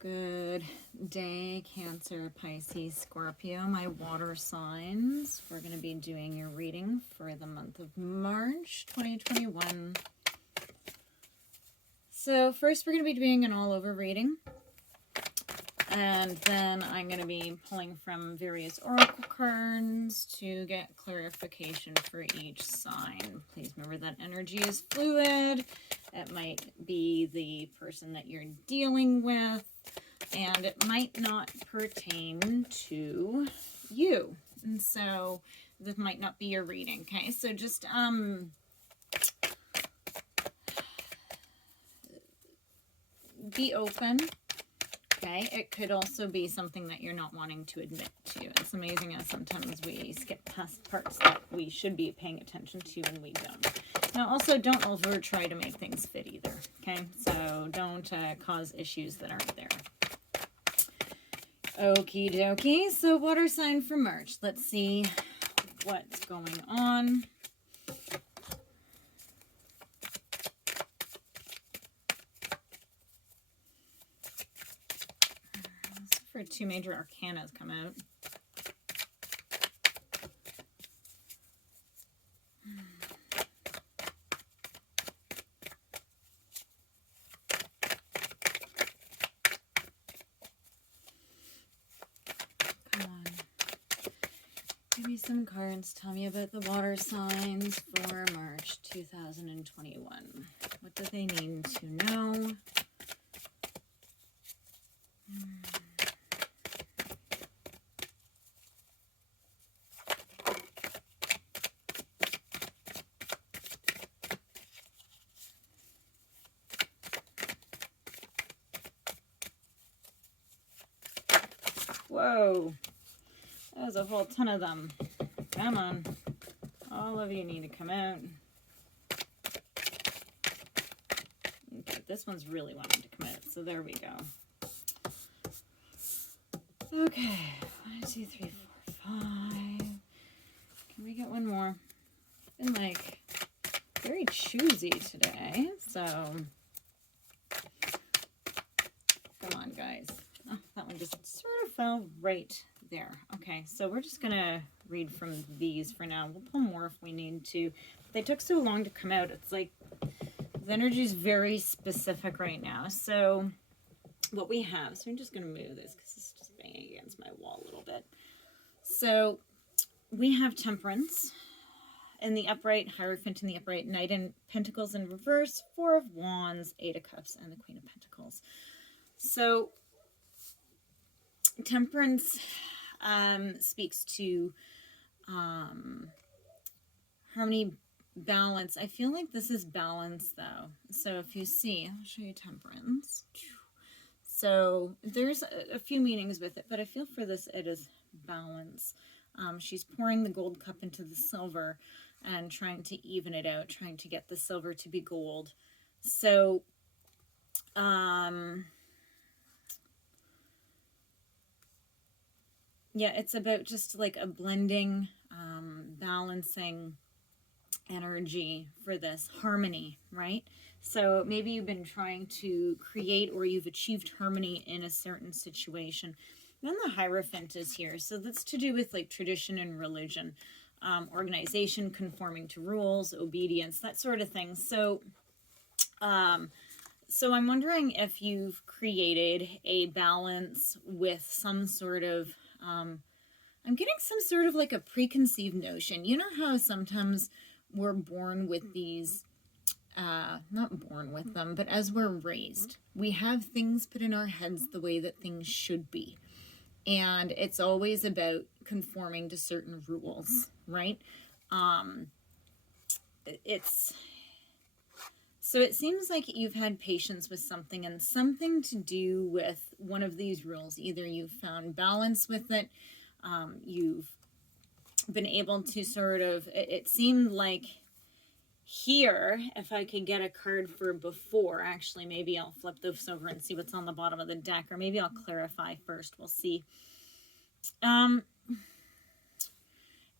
Good day, Cancer, Pisces, Scorpio, my water signs. We're going to be doing your reading for the month of March 2021. So first we're going to be doing an all-over reading. And then I'm going to be pulling from various oracle cards to get clarification for each sign. Please remember that energy is fluid. It might be the person that you're dealing with, and it might not pertain to you. And so this might not be your reading, okay? So just be open. Okay, it could also be something that you're not wanting to admit to. It's amazing how sometimes we skip past parts that we should be paying attention to and we don't. Now, also, don't over try to make things fit either, okay? So don't cause issues that aren't there. Okie dokie, so water sign for March. Let's see what's going on. Two major arcanas come out. Come on. Give me some cards. Tell me about the water signs for March 2021. What do they need to know? Whoa, that was a whole ton of them. Come on. All of you need to come out. Okay, this one's really wanting to come out, so there we go. Okay, 1, 2, 3, 4, 5. Can we get one more? Been like very choosy today, so come on, guys. Oh, that one just sort of fell right there. Okay, so we're just going to read from these for now. We'll pull more if we need to. They took so long to come out. It's like the energy is very specific right now. So what we have, so I'm just going to move this because it's just banging against my wall a little bit. So we have Temperance in the upright, Hierophant in the upright, Knight in Pentacles in reverse, Four of Wands, Eight of Cups, and the Queen of Pentacles. So Temperance speaks to harmony, balance. I feel like this is balance, though. So if you see, I'll show you Temperance. So there's a few meanings with it, but I feel for this, it is balance. She's pouring the gold cup into the silver and trying to even it out, trying to get the silver to be gold. So, yeah, it's about just like a blending, balancing energy for this harmony, right? So maybe you've been trying to create or you've achieved harmony in a certain situation. Then the Hierophant is here. So that's to do with like tradition and religion, organization, conforming to rules, obedience, that sort of thing. So, so I'm wondering if you've created a balance with some sort of, I'm getting some sort of like a preconceived notion. You know how sometimes we're born with these, not born with them, but as we're raised, we have things put in our heads the way that things should be. And it's always about conforming to certain rules, right? So it seems like you've had patience with something and something to do with one of these rules. Either you've found balance with it, you've been able to sort of, it seemed like here, if I could get a card for before, actually, maybe I'll flip those over and see what's on the bottom of the deck, or maybe I'll clarify first. We'll see.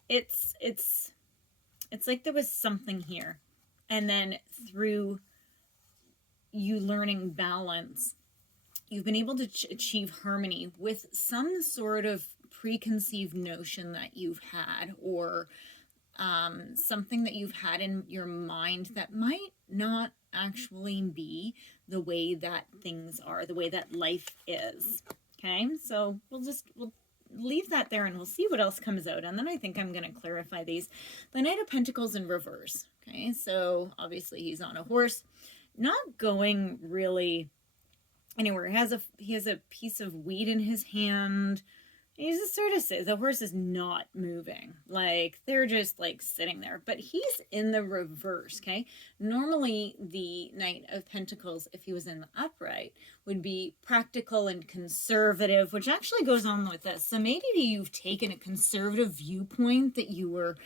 It's like there was something here, and then through you learning balance, you've been able to achieve harmony with some sort of preconceived notion that you've had, or something that you've had in your mind that might not actually be the way that things are, the way that life is. Okay, so we'll leave that there and we'll see what else comes out. And then I think I'm going to clarify these. The Knight of Pentacles in reverse. Okay, so obviously he's on a horse, not going really anywhere. He has a piece of weed in his hand. He's just sort of say the horse is not moving. Like, they're just like sitting there. But he's in the reverse, okay? Normally, the Knight of Pentacles, if he was in the upright, would be practical and conservative, which actually goes on with this. So maybe you've taken a conservative viewpoint that you were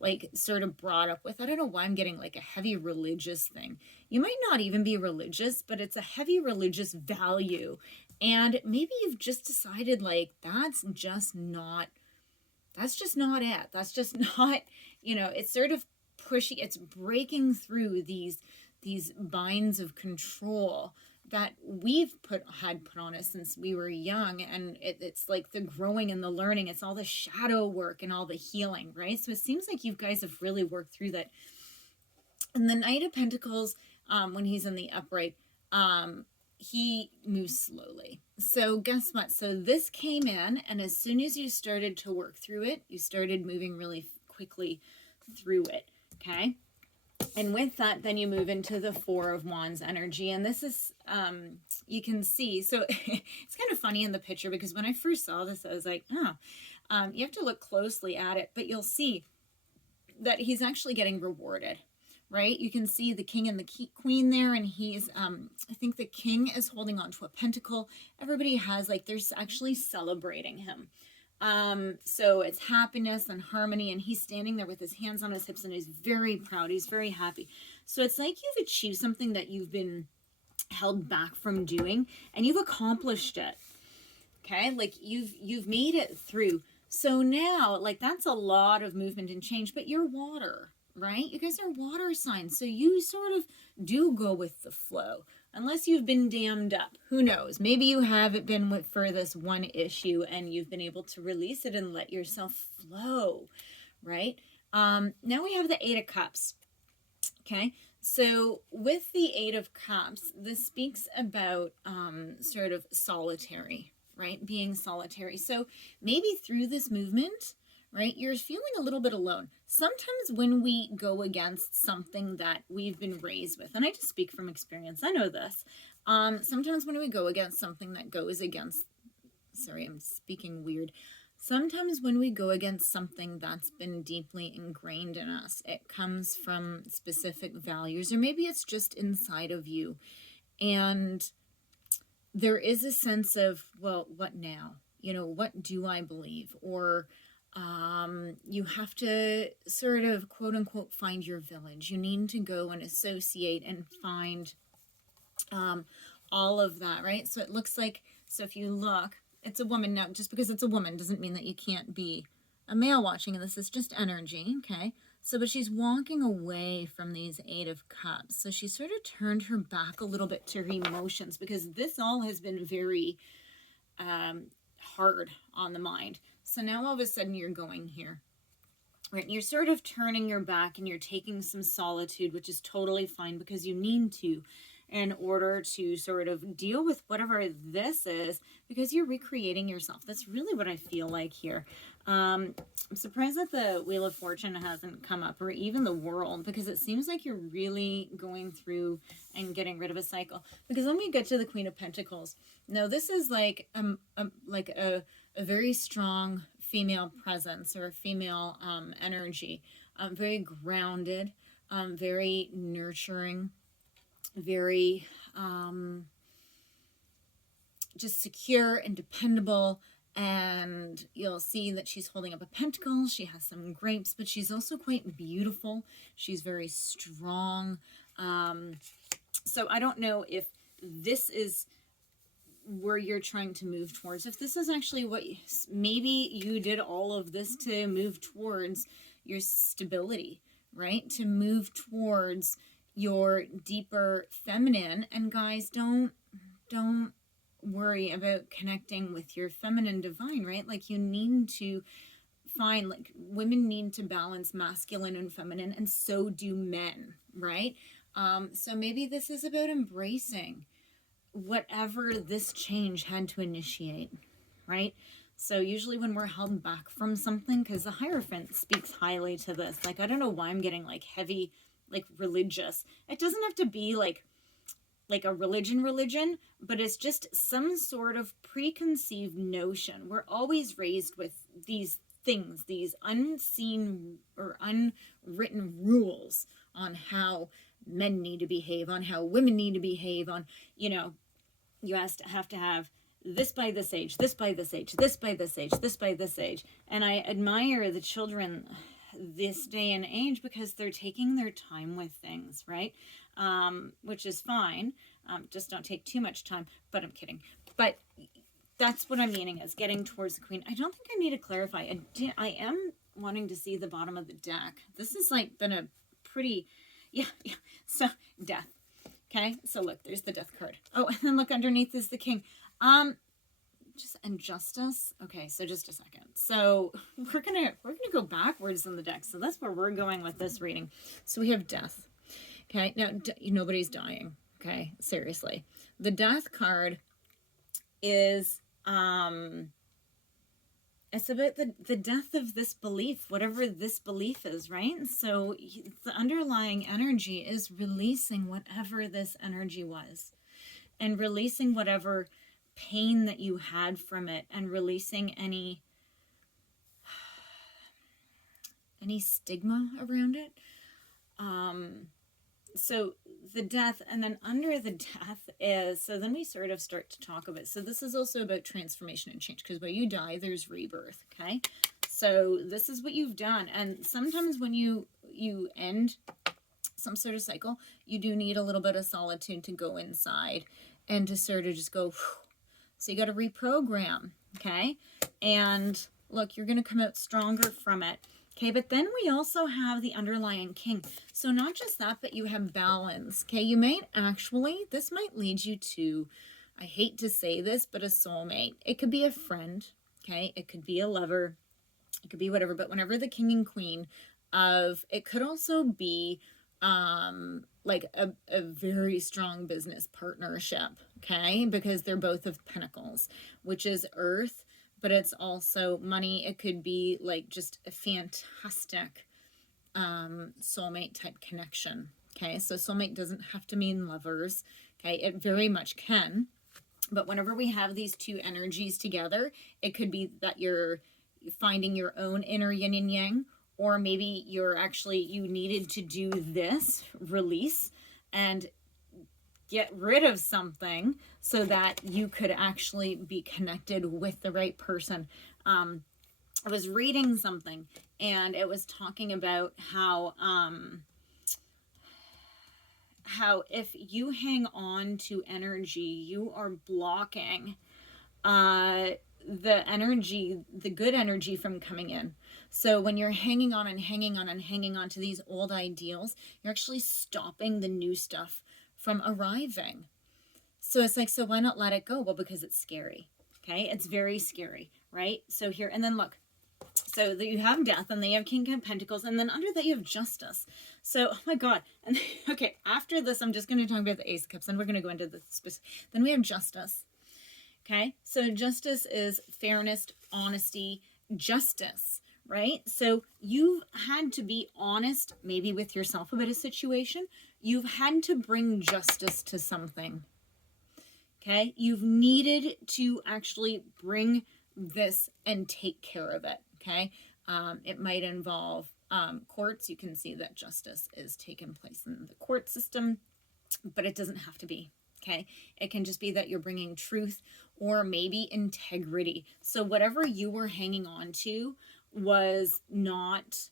like sort of brought up with. I don't know why I'm getting like a heavy religious thing. You might not even be religious, but it's a heavy religious value. And maybe you've just decided like, that's just not it. That's just not, you know, it's sort of pushing, it's breaking through these binds of control that we've had put on us since we were young. And it's like the growing and the learning. It's all the shadow work and all the healing, right? So it seems like you guys have really worked through that. And the Knight of Pentacles, when he's in the upright, he moves slowly. So guess what? So this came in, and as soon as you started to work through it, you started moving really quickly through it, okay? And with that, then you move into the Four of Wands energy. And this is, you can see, so it's kind of funny in the picture, because when I first saw this, I was like, oh, you have to look closely at it, but you'll see that he's actually getting rewarded. Right? You can see the king and the queen there, and he's, I think the king is holding on to a pentacle. Everybody has, like, they're actually celebrating him. So it's happiness and harmony, and he's standing there with his hands on his hips, and he's very proud. He's very happy. So it's like you've achieved something that you've been held back from doing, and you've accomplished it. Okay? Like, you've made it through. So now, like, that's a lot of movement and change, but you're water. Right? You guys are water signs, so you sort of do go with the flow, unless you've been dammed up. Who knows? Maybe you haven't been for this one issue and you've been able to release it and let yourself flow, right? Now we have the Eight of Cups, okay? So with the Eight of Cups, this speaks about sort of solitary, right? Being solitary. So maybe through this movement, right, you're feeling a little bit alone. Sometimes when we go against something that we've been raised with, and I just speak from experience, I know this, sometimes when we go against something that goes against, sorry, I'm speaking weird. Sometimes when we go against something that's been deeply ingrained in us, it comes from specific values, or maybe it's just inside of you. And there is a sense of, well, what now? You know, what do I believe? Or you have to sort of quote unquote find your village. You need to go and associate and find all of that, right? So it looks like, so if you look, it's a woman. Now, just because it's a woman doesn't mean that you can't be a male watching, and this is just energy, okay? So, but she's walking away from these Eight of Cups. So she sort of turned her back a little bit to her emotions, because this all has been very hard on the mind. So now all of a sudden you're going here, right? You're sort of turning your back and you're taking some solitude, which is totally fine, because you need to, in order to sort of deal with whatever this is, because you're recreating yourself. That's really what I feel like here. I'm surprised that the Wheel of Fortune hasn't come up, or even the World, because it seems like you're really going through and getting rid of a cycle. Because when we get to the Queen of Pentacles, now this is like a very strong female presence, or a female energy, very grounded, very nurturing, very just secure and dependable. And you'll see that she's holding up a pentacle. She has some grapes, but she's also quite beautiful. She's very strong. So I don't know if this is where you're trying to move towards. If this is actually what maybe you did all of this to move towards your stability, right? To move towards your deeper feminine. And guys, don't worry about connecting with your feminine divine, right? Like you need to find, like women need to balance masculine and feminine, and so do men, right? So maybe this is about embracing whatever this change had to initiate, right? So usually when we're held back from something, because the Hierophant speaks highly to this, like I don't know why I'm getting like heavy, like religious. It doesn't have to be like a religion, but it's just some sort of preconceived notion. We're always raised with these things, these unseen or unwritten rules on how men need to behave, on how women need to behave, on, you know, you have to have this by this age, this by this age, this by this age, this by this age. And I admire the children this day and age because they're taking their time with things, right? Which is fine. Just don't take too much time, but I'm kidding. But that's what I'm meaning is getting towards the Queen. I don't think I need to clarify. I am wanting to see the bottom of the deck. This has like been a pretty, yeah. So Death. Okay, so look, there's the Death card. Oh, and then look, underneath is the King. And Justice. Okay, so just a second. So we're gonna go backwards in the deck. So that's where we're going with this reading. So we have Death. Okay, now nobody's dying. Okay, seriously, the Death card is it's about the death of this belief, whatever this belief is, right? So the underlying energy is releasing whatever this energy was, and releasing whatever pain that you had from it, and releasing any stigma around it. So the Death, and then under the Death is, so then we sort of start to talk about, so this is also about transformation and change, because when you die, there's rebirth, okay? So this is what you've done, and sometimes when you end some sort of cycle, you do need a little bit of solitude to go inside and to sort of just go, whew. So you got to reprogram, okay? And look, you're going to come out stronger from it. Okay, but then we also have the underlying King. So not just that, but you have balance. Okay, you might actually, this might lead you to, I hate to say this, but a soulmate. It could be a friend, okay? It could be a lover. It could be whatever. But whenever the King and Queen of, it could also be like a very strong business partnership, okay? Because they're both of Pentacles, which is Earth, but it's also money. It could be like just a fantastic soulmate type connection. Okay, so soulmate doesn't have to mean lovers. Okay, it very much can. But whenever we have these two energies together, it could be that you're finding your own inner yin and yang, or maybe you needed to do this release and get rid of something so that you could actually be connected with the right person. I was reading something and it was talking about how if you hang on to energy, you are blocking the energy, the good energy from coming in. So when you're hanging on and hanging on and hanging on to these old ideals, you're actually stopping the new stuff from arriving. So it's like, so why not let it go? Well, because it's scary. Okay, it's very scary, right? So here, and then look, so that you have Death, and then you have King of Pentacles, and then under that you have Justice. So, oh my God, and okay, after this, I'm just going to talk about the Ace of Cups, and we're going to go into the specific. Then we have Justice. Okay, so Justice is fairness, honesty, justice, right? So you've had to be honest, maybe with yourself about a situation. You've had to bring justice to something. Okay, you've needed to actually bring this and take care of it. Okay, it might involve courts. You can see that justice is taking place in the court system, but it doesn't have to be. Okay, it can just be that you're bringing truth or maybe integrity. So whatever you were hanging on to was not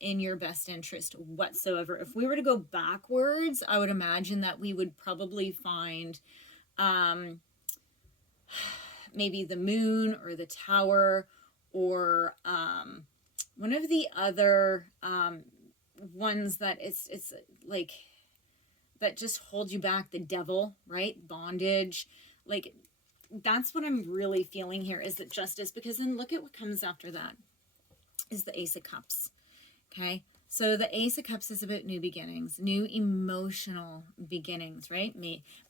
in your best interest whatsoever. If we were to go backwards, I would imagine that we would probably find maybe the Moon or the Tower, or one of the other ones that it's like that just hold you back. The Devil, right? Bondage. Like that's what I'm really feeling here, is that justice, because then look at what comes after that is the Ace of Cups. Okay. So the Ace of Cups is about new beginnings, new emotional beginnings, right?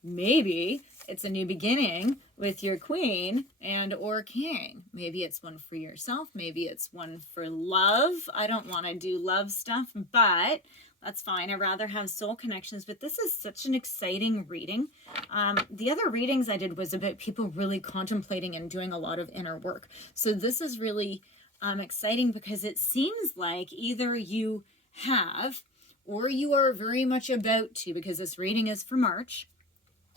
Maybe it's a new beginning with your queen and or king. Maybe it's one for yourself. Maybe it's one for love. I don't want to do love stuff, but that's fine. I'd rather have soul connections, but this is such an exciting reading. The other readings I did was about people really contemplating and doing a lot of inner work. So this is really exciting, because it seems like either you have, or you are very much about to, because this reading is for March,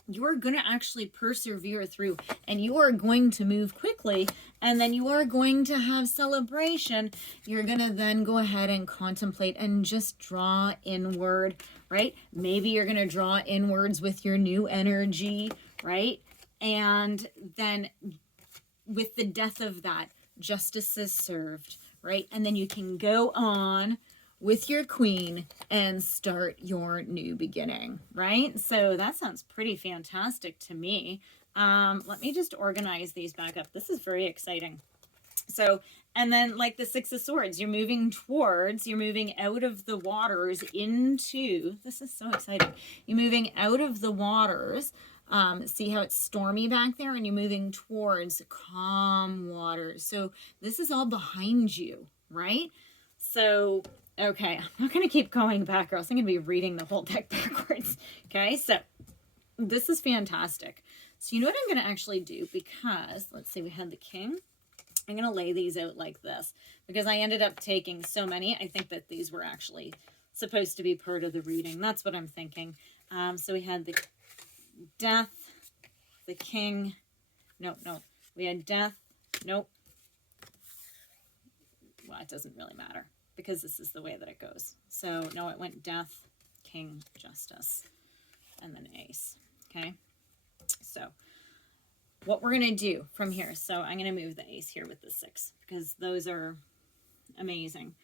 you are going to actually persevere through, and you are going to move quickly, and then you are going to have celebration. You're going to then go ahead and contemplate and just draw inward, right? Maybe you're going to draw inwards with your new energy, right? And then with the death of that, justice is served, right? And then you can go on with your queen and start your new beginning, right? So that sounds pretty fantastic to me. Let me just organize these back up. This is very exciting. So, and then like the Six of Swords, you're moving out of the waters into, this is so exciting. You're moving out of the waters. See how it's stormy back there, and you're moving towards calm waters. So this is all behind you, right? So, okay, I'm not going to keep going back, or else I'm going to be reading the whole deck backwards. Okay, so this is fantastic. So you know what I'm going to actually do, because let's see, we had the King. I'm going to lay these out like this, because I ended up taking so many. I think that these were actually supposed to be part of the reading. That's what I'm thinking. So we had the Death, the King, no, we had Death, nope, well, it doesn't really matter, because this is the way that it goes. So, no, it went Death, King, Justice, and then Ace, okay? So, what we're going to do from here, so I'm going to move the Ace here with the 6, because those are amazing.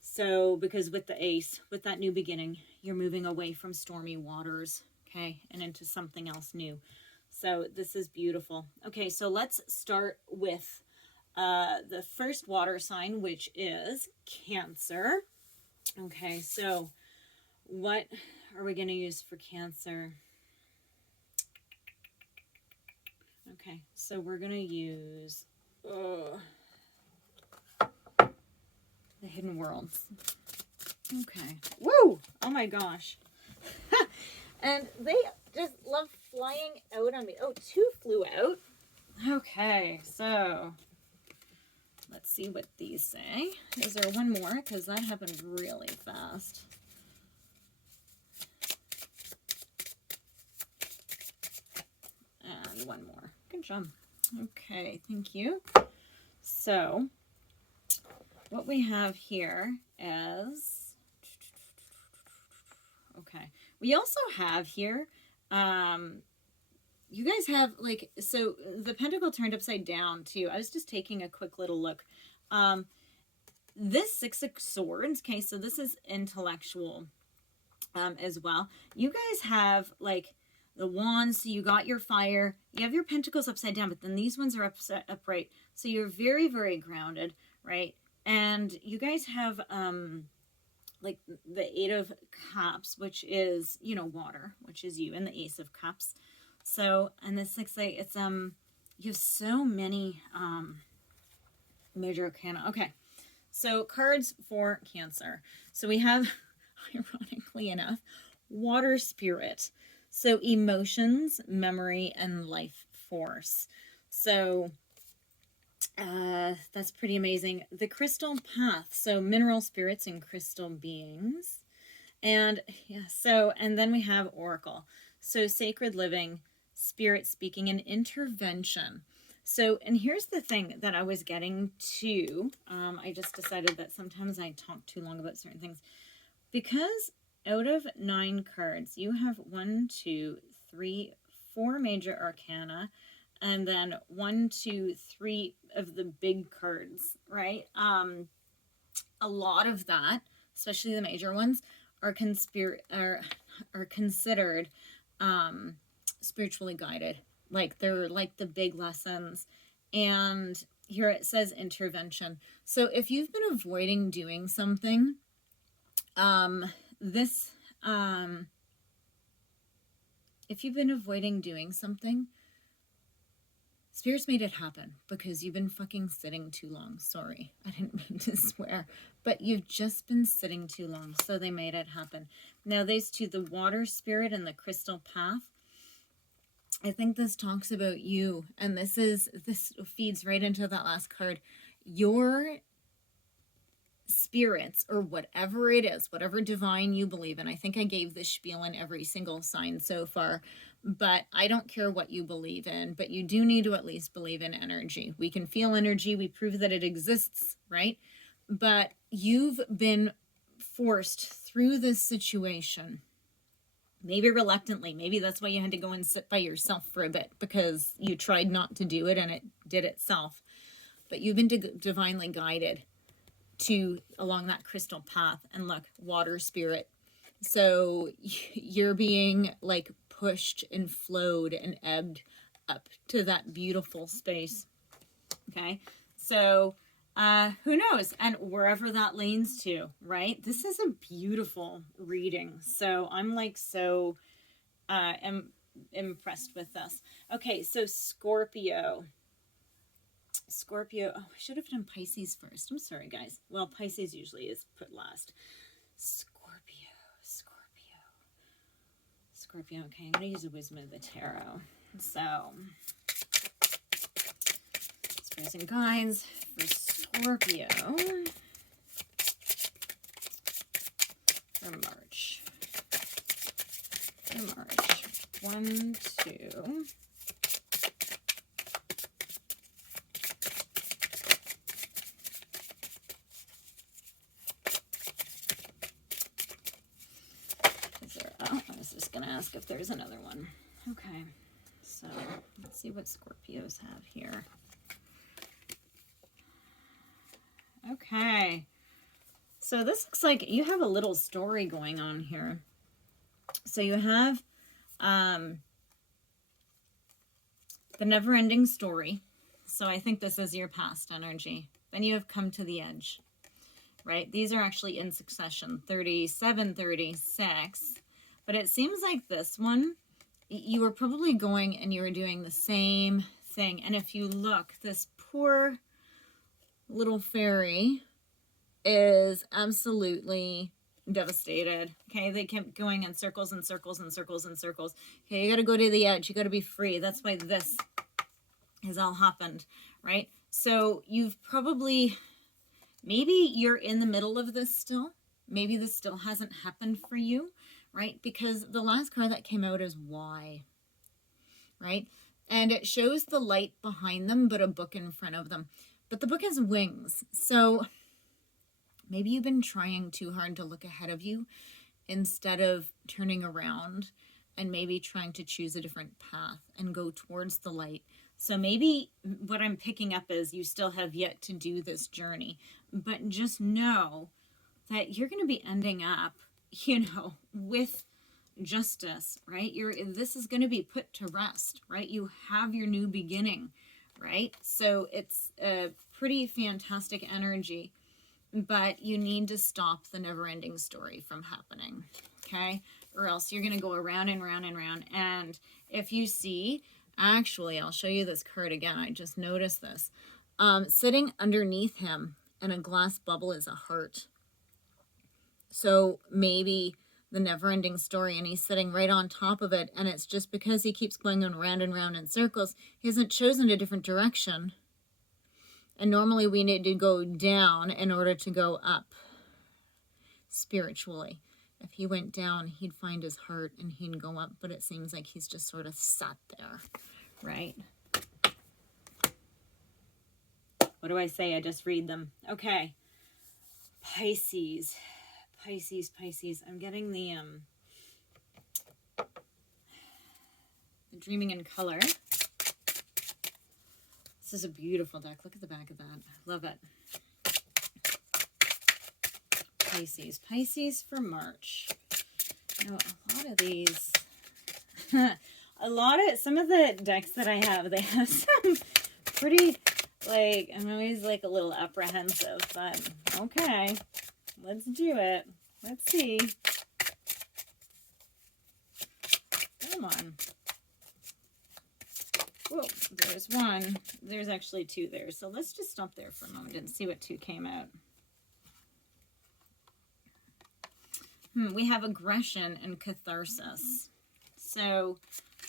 So, because with the Ace, with that new beginning, you're moving away from stormy waters, okay, and into something else new. So this is beautiful. Okay, so let's start with the first water sign, which is Cancer. Okay, so what are we going to use for Cancer? Okay, so we're going to use the Hidden Worlds. Okay. Woo! Oh my gosh. And they just love flying out on me. Oh, 2 flew out. Okay, so let's see what these say. Is there one more? Because that happened really fast. And one more. Good job. Okay, thank you. So what we have here is, okay, we also have here, you guys have like, so the pentacle turned upside down too. I was just taking a quick little look. This 6 of Swords, okay, so this is intellectual as well. You guys have like the wands, so you got your fire, you have your pentacles upside down, but then these ones are upright. So you're very, very grounded, right? And you guys have like the 8 of Cups, which is, you know, water, which is you, and the Ace of Cups. So, and this looks like it's you have so many major arcana. Okay, so cards for Cancer. So we have, ironically enough, water spirit. So emotions, memory, and life force. So that's pretty amazing. The crystal path. So mineral spirits and crystal beings. And yeah, so, and then we have oracle. So sacred living, spirit speaking, and intervention. So, and here's the thing that I was getting to. I just decided that sometimes I talk too long about certain things. Because out of 9 cards, you have 1, 2, 3, 4 major arcana, and then 1, 2, 3 of the big cards, right? A lot of that, especially the major ones, are considered spiritually guided, Like they're like the big lessons. And here it says intervention. So if you've been avoiding doing something, if you've been avoiding doing something, Spirits made it happen because you've been fucking sitting too long. Sorry, I didn't mean to swear, but you've just been sitting too long, so they made it happen. Now, these two, the water spirit and the crystal path, I think this talks about you, and this feeds right into that last card. Your spirits, or whatever it is, whatever divine you believe in. I think I gave this spiel in every single sign so far, but I don't care what you believe in, but you do need to at least believe in energy. We can feel energy. We prove that it exists, right? But you've been forced through this situation, maybe reluctantly. Maybe that's why you had to go and sit by yourself for a bit, because you tried not to do it and it did itself. But you've been divinely guided to along that crystal path. And look, water spirit. So you're being like pushed and flowed and ebbed up to that beautiful space. Okay, so who knows, and wherever that leads to, right? This is a beautiful reading, so I'm like so impressed with this. Okay, so Scorpio, oh, I should have done Pisces first. I'm sorry, guys. Well, Pisces usually is put last. Scorpio. Okay, I'm going to use the wisdom of the tarot. So, spirits and guides for Scorpio for March. 1, 2. I was just going to ask if there's another one. Okay, so let's see what Scorpios have here. Okay, so this looks like you have a little story going on here. So you have the never-ending story. So I think this is your past energy. Then you have come to the edge, right? These are actually in succession, 37, 36. But it seems like this one, you were probably going and you were doing the same thing. And if you look, this poor little fairy is absolutely devastated. Okay, they kept going in circles and circles and circles and circles. Okay, you got to go to the edge. You got to be free. That's why this has all happened, right? So you've probably, maybe you're in the middle of this still. Maybe this still hasn't happened for you, right? Because the last card that came out is why, right? And it shows the light behind them, but a book in front of them. But the book has wings. So maybe you've been trying too hard to look ahead of you instead of turning around and maybe trying to choose a different path and go towards the light. So maybe what I'm picking up is you still have yet to do this journey, but just know that you're going to be ending up, with justice, right? This is going to be put to rest, right? You have your new beginning, right? So it's a pretty fantastic energy, but you need to stop the never-ending story from happening, okay? Or else you're going to go around and round and round. And if you see, actually, I'll show you this card again. I just noticed this. Sitting underneath him in a glass bubble is a heart. So maybe the never-ending story, and he's sitting right on top of it, and it's just because he keeps going around and round in circles, he hasn't chosen a different direction. And normally we need to go down in order to go up spiritually. If he went down, he'd find his heart and he'd go up, but it seems like he's just sort of sat there, right? What do I say? I just read them. Okay. Pisces. I'm getting the Dreaming in Color. This is a beautiful deck. Look at the back of that. I love it. Pisces for March. A lot of these, a some of the decks that I have, they have some pretty, like, I'm always like a little apprehensive, but okay, let's do it. Let's see. Come on. Whoa, there's one. There's actually two there. So let's just stop there for a moment and see what two came out. We have aggression and catharsis. So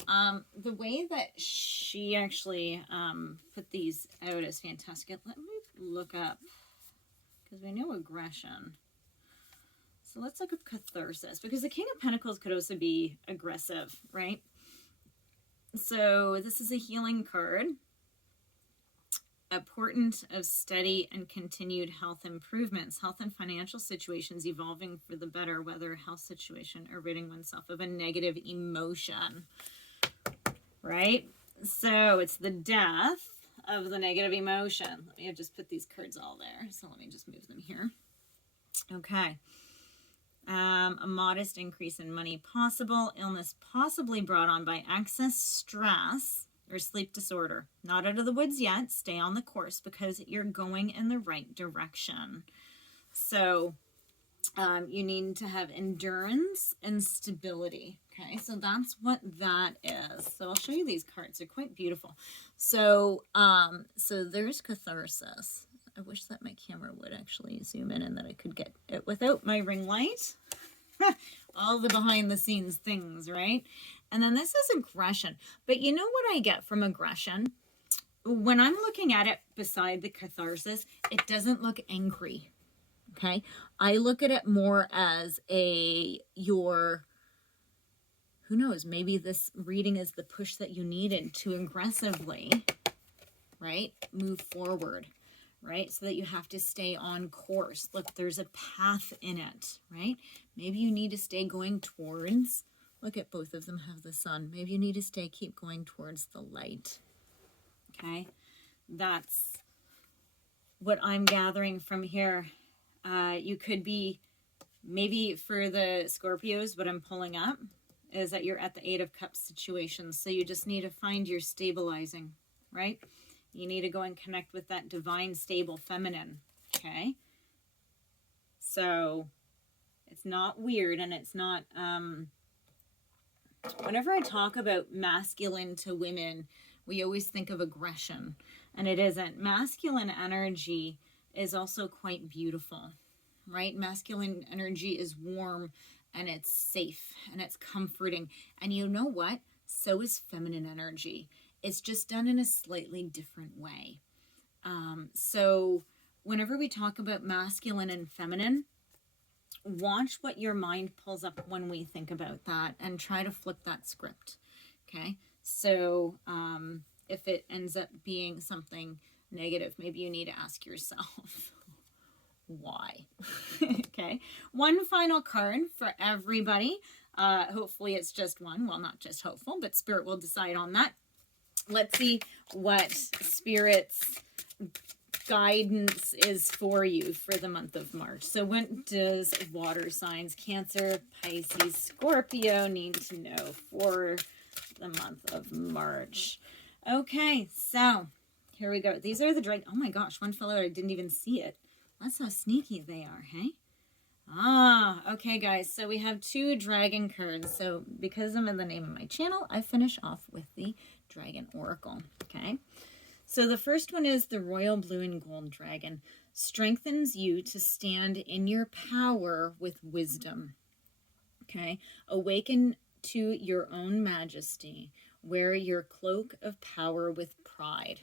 the way that she actually put these out is fantastic. Let me look up, because we know aggression. So let's look up catharsis, because the King of Pentacles could also be aggressive, right? So this is a healing card. A portent of steady and continued health improvements, health and financial situations evolving for the better, whether a health situation or ridding oneself of a negative emotion, right? So it's the death of the negative emotion. Let me just put these cards all there. So let me just move them here. Okay. A modest increase in money possible, illness possibly brought on by excess stress or sleep disorder. Not out of the woods yet. Stay on the course, because you're going in the right direction. So you need to have endurance and stability. Okay, so that's what that is. So I'll show you these cards. They're quite beautiful. So so there's catharsis. I wish that my camera would actually zoom in and that I could get it without my ring light. All the behind the scenes things, right? And then this is aggression. But you know what I get from aggression? When I'm looking at it beside the catharsis, it doesn't look angry. Okay? I look at it more as who knows, maybe this reading is the push that you needed to aggressively, right, move forward, right? So that you have to stay on course. Look, there's a path in it, right? Maybe you need to stay going towards, look at both of them have the sun. Maybe you need to keep going towards the light. Okay? That's what I'm gathering from here. You could be, maybe for the Scorpios, what I'm pulling up is that you're at the Eight of Cups situation. So you just need to find your stabilizing, right? You need to go and connect with that divine, stable feminine, okay? So it's not weird, and it's not, whenever I talk about masculine to women, we always think of aggression, and it isn't. Masculine energy is also quite beautiful, right? Masculine energy is warm, and it's safe, and it's comforting. And you know what? So is feminine energy. It's just done in a slightly different way. So whenever we talk about masculine and feminine, watch what your mind pulls up when we think about that, and try to flip that script. Okay? So if it ends up being something negative, maybe you need to ask yourself, why? Okay? One final card for everybody. Hopefully it's just one. Well, not just hopeful, but Spirit will decide on that. Let's see what Spirit's guidance is for you for the month of March. So what does water signs, Cancer, Pisces, Scorpio need to know for the month of March? Okay, so here we go. These are the dragon. Oh my gosh, one fell out. I didn't even see it. That's how sneaky they are, hey? Okay, guys. So we have two dragon cards. So because I'm in the name of my channel, I finish off with the Dragon Oracle, okay? So the first one is the Royal Blue and Gold Dragon. Strengthens you to stand in your power with wisdom, okay? Awaken to your own majesty. Wear your cloak of power with pride,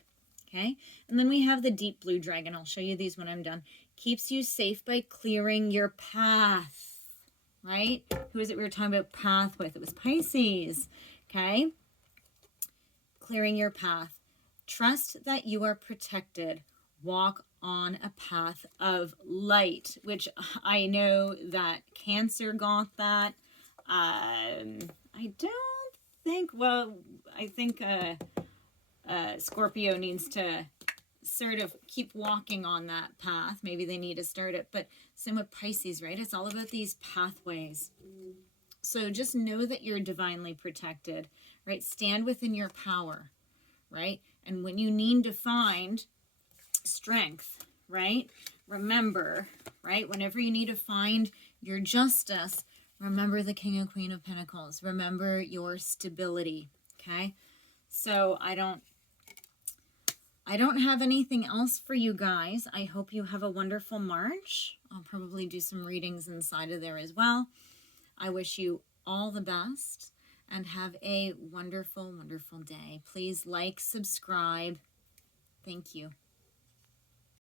okay? And then we have the Deep Blue Dragon. I'll show you these when I'm done. Keeps you safe by clearing your path, right? Who is it we were talking about path with? It was Pisces, okay? Clearing your path. Trust that you are protected. Walk on a path of light, which I know that Cancer got that. I don't think, well, I think Scorpio needs to sort of keep walking on that path. Maybe they need to start it, but same with Pisces, right? It's all about these pathways. So just know that you're divinely protected, right? Stand within your power, right? And when you need to find strength, right? Remember, right? Whenever you need to find your justice, remember the King and Queen of Pentacles. Remember your stability, okay? So I don't have anything else for you guys. I hope you have a wonderful March. I'll probably do some readings inside of there as well. I wish you all the best and have a wonderful, wonderful day. Please like, subscribe. Thank you.